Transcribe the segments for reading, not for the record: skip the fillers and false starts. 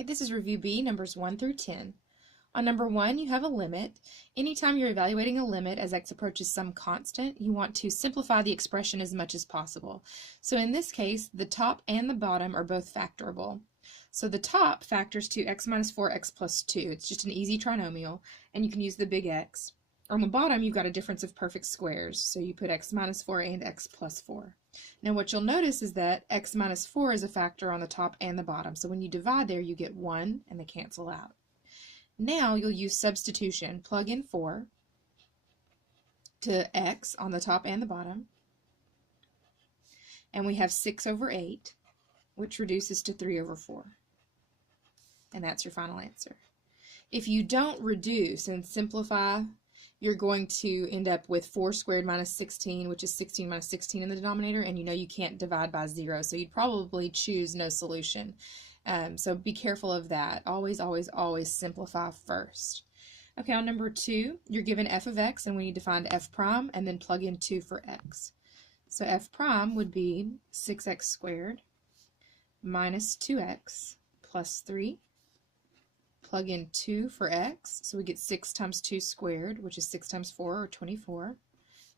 Okay, this is review B, numbers 1 through 10. On number 1, you have a limit. Anytime you're evaluating a limit as x approaches some constant, you want to simplify the expression as much as possible. So in this case, the top and the bottom are both factorable. So the top factors to x minus 4x plus 2. It's just an easy trinomial, and you can use the big X. On the bottom, you've got a difference of perfect squares, so you put x minus 4 and x plus 4. Now what you'll notice is that x minus 4 is a factor on the top and the bottom, so when you divide there, you get 1, and they cancel out. Now you'll use substitution. Plug in 4 to x on the top and the bottom, and we have 6 over 8, which reduces to 3 over 4. And that's your final answer. If you don't reduce and simplify, you're going to end up with 4 squared minus 16, which is 16 minus 16 in the denominator, and you know you can't divide by 0, so you'd probably choose no solution. So be careful of that. Always, always, always simplify first. Okay, on number 2, you're given f of x, and we need to find f prime, and then plug in 2 for x. So f prime would be 6x squared minus 2x plus 3. Plug in 2 for x, so we get 6 times 2 squared, which is 6 times 4, or 24,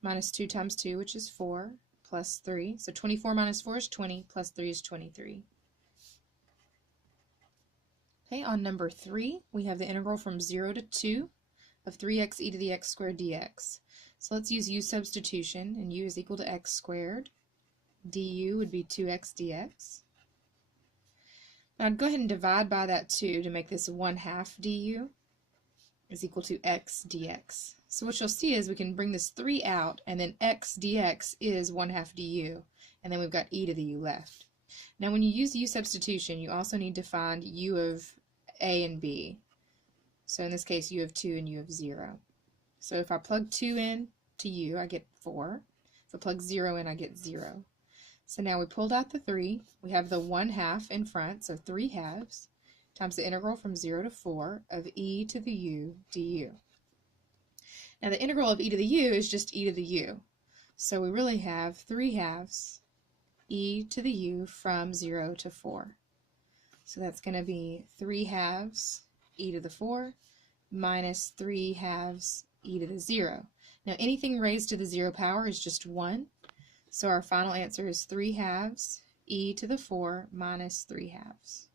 minus 2 times 2, which is 4, plus 3. So 24 minus 4 is 20, plus 3 is 23. Okay, on number 3, we have the integral from 0 to 2 of 3x e to the x squared dx. So let's use u substitution, and u is equal to x squared. du would be 2x dx. Now I'd go ahead and divide by that 2 to make this 1/2 du is equal to x dx. So what you'll see is we can bring this 3 out, and then x dx is 1/2 du, and then we've got e to the u left. Now when you use u substitution, you also need to find u of a and b. So in this case, u of 2 and u of 0. So if I plug 2 in to u, I get 4. If I plug 0 in, I get 0. So now we pulled out the 3. We have the 1/2 in front, so 3/2 times the integral from 0 to 4 of e to the u du. Now the integral of e to the u is just e to the u. So we really have 3/2 e to the u from 0 to 4. So that's going to be 3/2 e to the 4 minus 3/2 e to the 0. Now anything raised to the 0 power is just 1. So our final answer is 3/2 e to the 4 minus 3/2.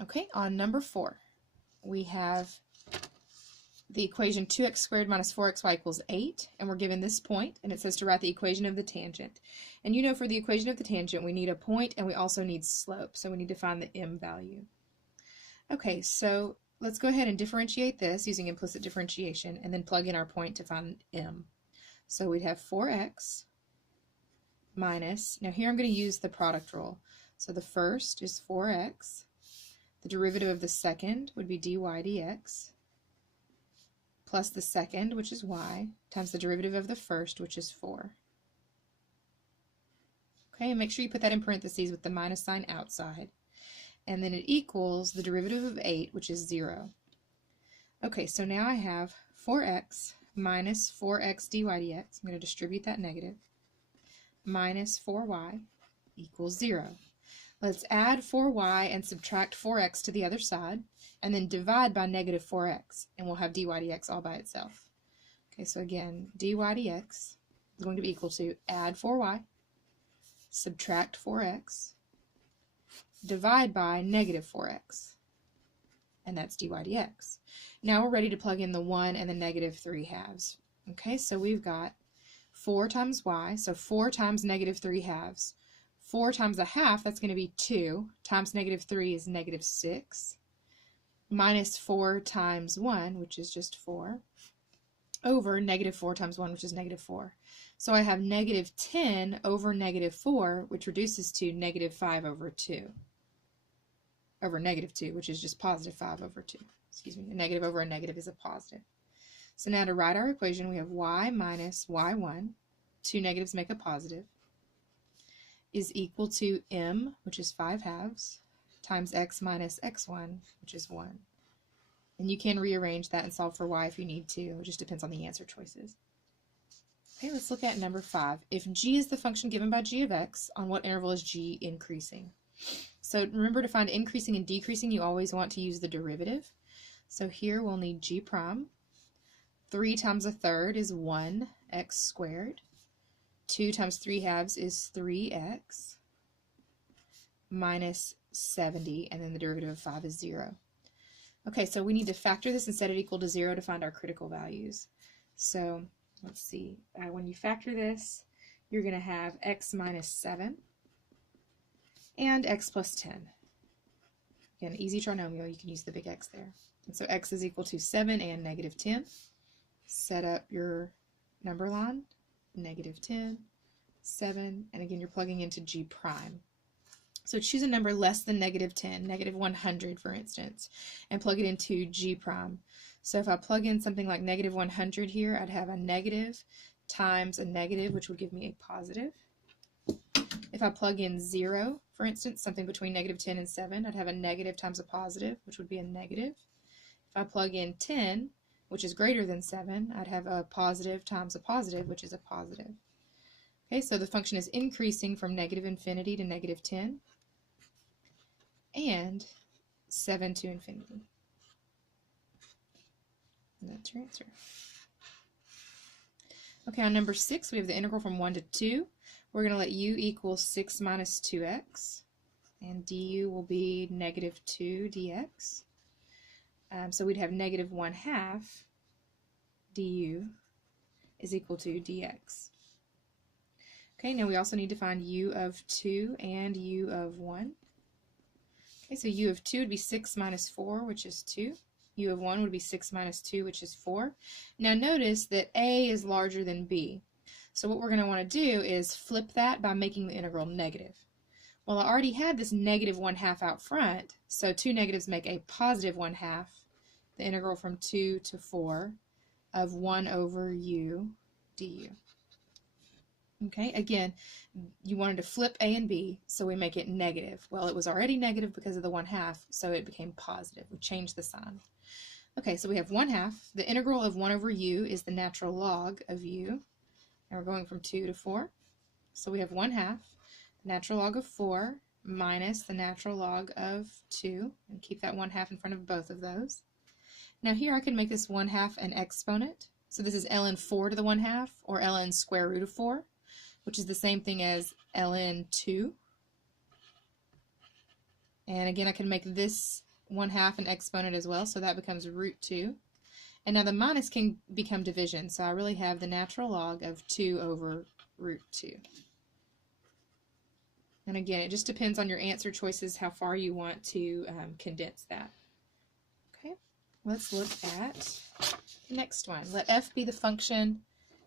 Okay, on number 4, we have the equation 2x squared minus 4xy equals 8, and we're given this point, and it says to write the equation of the tangent. And you know for the equation of the tangent, we need a point, and we also need slope, so we need to find the m value. Okay, so let's go ahead and differentiate this using implicit differentiation, and then plug in our point to find m. So we'd have 4x minus, now here I'm going to use the product rule. So the first is 4x, the derivative of the second would be dy dx, plus the second, which is y, times the derivative of the first, which is 4. Okay, and make sure you put that in parentheses with the minus sign outside. And then it equals the derivative of 8, which is 0. Okay, so now I have 4x minus 4x dy dx, I'm going to distribute that negative, minus 4y equals 0. Let's add 4y and subtract 4x to the other side, and then divide by negative 4x, and we'll have dy dx all by itself. Okay, so again, dy dx is going to be equal to add 4y, subtract 4x, divide by negative 4x, and that's dy dx. Now we're ready to plug in the 1 and the negative 3/2. Okay, so we've got 4 times y, so 4 times negative 3/2. 4 times a half, that's going to be 2, times negative 3 is negative 6, minus 4 times 1, which is just 4, over negative 4 times 1, which is negative 4. So I have negative 10 over negative 4, which reduces to negative 5 over 2, over negative 2, which is just positive 5 over 2. Excuse me, a negative over a negative is a positive. So now to write our equation, we have y minus y1, 2 negatives make a positive, is equal to m, which is 5/2, times x minus x1, which is 1. And you can rearrange that and solve for y if you need to. It just depends on the answer choices. Okay, let's look at number 5. If g is the function given by g of x, on what interval is g increasing? So remember, to find increasing and decreasing, you always want to use the derivative. So here we'll need g prime. 3 times a third is 1x squared. 2 times 3/2 is 3x minus 70, and then the derivative of 5 is 0. Okay, so we need to factor this and set it equal to 0 to find our critical values. So let's see. When you factor this, you're going to have x minus 7 and x plus 10. Again, easy trinomial, you can use the big X there. And so x is equal to 7 and negative 10. Set up your number line, negative 10, 7, and again, you're plugging into g prime. So choose a number less than negative 10, negative 100 for instance, and plug it into g prime. So if I plug in something like negative 100 here, I'd have a negative times a negative, which would give me a positive. If I plug in 0, for instance, something between negative 10 and 7, I'd have a negative times a positive, which would be a negative. If I plug in 10, which is greater than 7, I'd have a positive times a positive, which is a positive. Okay, so the function is increasing from negative infinity to negative 10 and 7 to infinity. And that's your answer. Okay, on number 6, we have the integral from 1 to 2. We're going to let u equal 6 minus 2x, and du will be negative 2 dx. So we'd have negative 1/2 du is equal to dx. Okay, now we also need to find u of 2 and u of 1. Okay, so u of 2 would be 6 minus 4, which is 2. U of 1 would be 6 minus 2, which is 4. Now notice that a is larger than b. So what we're going to want to do is flip that by making the integral negative. Well, I already had this negative 1/2 out front, so two negatives make a positive 1/2. The integral from 2 to 4 of 1 over u du. Okay, again, you wanted to flip a and b, so we make it negative. Well, it was already negative because of the 1/2, so it became positive. We changed the sign. Okay, so we have 1/2. The integral of 1 over u is the natural log of u, and we're going from 2 to 4. So we have 1/2, natural log of 4 minus the natural log of 2, and keep that 1/2 in front of both of those. Now here I can make this 1/2 an exponent. So this is ln 4 to the 1/2, or ln square root of 4, which is the same thing as ln 2. And again, I can make this 1/2 an exponent as well, so that becomes root 2. And now the minus can become division, so I really have the natural log of 2 over root 2. And again, it just depends on your answer choices how far you want to condense that. Okay, let's look at the next one. Let f be the function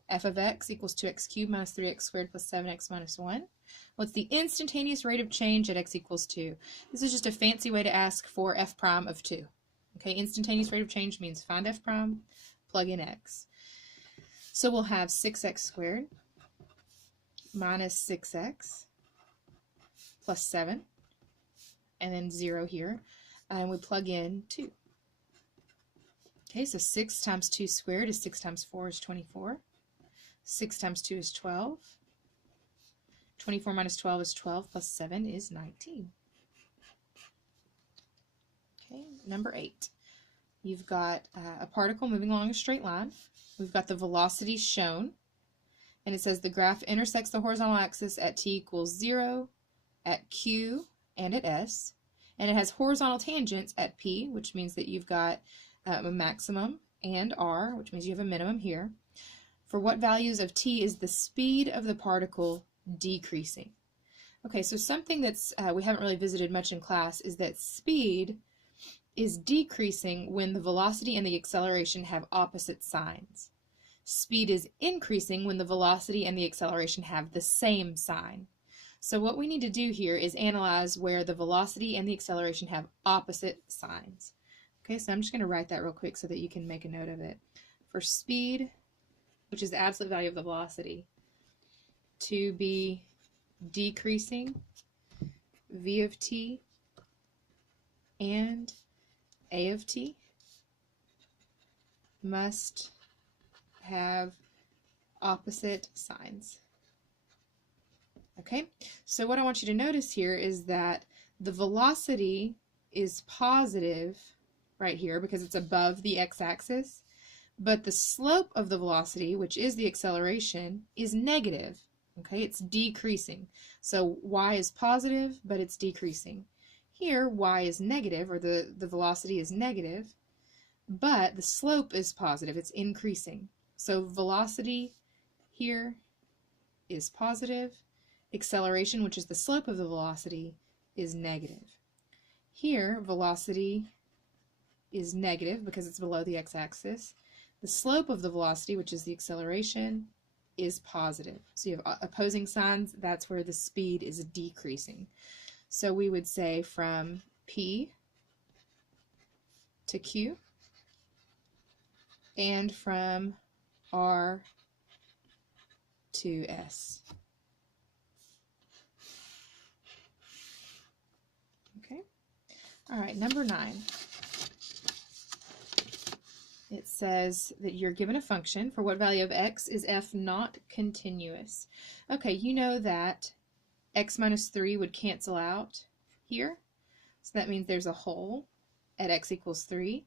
f of x equals 2x cubed minus 3x squared plus 7x minus 1. What's the instantaneous rate of change at x equals 2? This is just a fancy way to ask for f prime of 2. Okay, instantaneous rate of change means find f prime, plug in x. So we'll have 6x squared minus 6x plus 7, and then 0 here, and we plug in 2. Okay, so 6 times 2 squared is 6 times 4 is 24. 6 times 2 is 12. 24 minus 12 is 12, plus 7 is 19. Okay, number 8. You've got a particle moving along a straight line. We've got the velocity shown, and it says the graph intersects the horizontal axis at t equals 0, at q, and at s, and it has horizontal tangents at p, which means that you've got a maximum, and r, which means you have a minimum here. For what values of t is the speed of the particle decreasing? Okay, so something that's we haven't really visited much in class is that speed is decreasing when the velocity and the acceleration have opposite signs. Speed is increasing when the velocity and the acceleration have the same sign. So what we need to do here is analyze where the velocity and the acceleration have opposite signs. Okay, so I'm just going to write that real quick so that you can make a note of it. For speed, which is the absolute value of the velocity, to be decreasing, v of t and a of t must have opposite signs. Okay, so what I want you to notice here is that The velocity is positive right here because it's above the x-axis, but the slope of the velocity, which is the acceleration, is negative. Okay, it's decreasing. So y is positive, but it's decreasing. Here, y is negative, or the velocity is negative, but the slope is positive, it's increasing. So velocity here is positive. Acceleration, which is the slope of the velocity, is negative. Here, velocity is negative because it's below the x-axis. The slope of the velocity, which is the acceleration, is positive. So you have opposing signs, that's where the speed is decreasing. So we would say from P to Q and from R to S. Okay. All right, number 9. It says that you're given a function for what value of x is f not continuous. Okay, you know that x minus 3 would cancel out here. So that means there's a hole at x equals 3.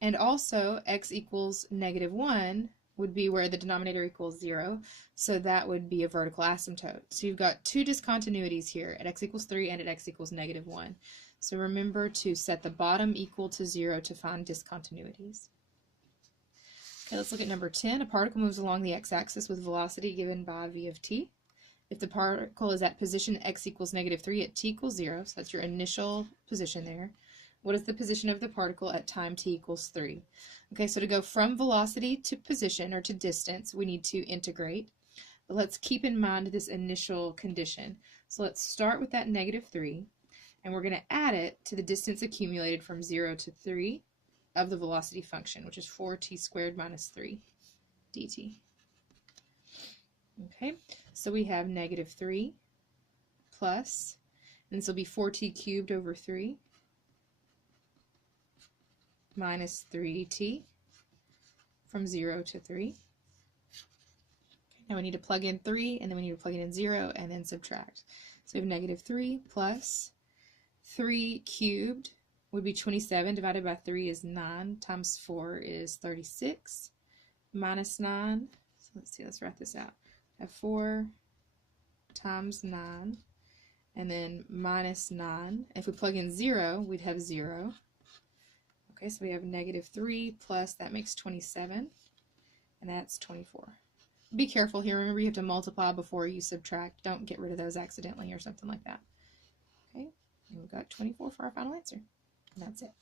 And also x equals -1 would be where the denominator equals 0. So that would be a vertical asymptote. So you've got two discontinuities here at x equals 3 and at x equals -1. So remember to set the bottom equal to 0 to find discontinuities. Okay, let's look at number 10. A particle moves along the x-axis with velocity given by v of t. If the particle is at position x equals -3 at t equals 0, so that's your initial position there, what is the position of the particle at time t equals 3? Okay, so to go from velocity to position or to distance, we need to integrate. But let's keep in mind this initial condition. So let's start with that -3, and we're going to add it to the distance accumulated from 0 to 3 of the velocity function, which is 4t squared minus 3 dt. Okay, so we have -3 plus, and this will be 4t cubed over 3 minus 3t from 0 to 3. Now we need to plug in 3, and then we need to plug in 0, and then subtract. So we have -3 plus 3 cubed would be 27, divided by 3 is 9, times 4 is 36, minus 9, so let's see, let's write this out. I have 4 times 9, and then minus 9. If we plug in 0, we'd have 0. Okay, so we have -3 plus, that makes 27, and that's 24. Be careful here, remember you have to multiply before you subtract. Don't get rid of those accidentally or something like that. Okay, and we've got 24 for our final answer. And that's it.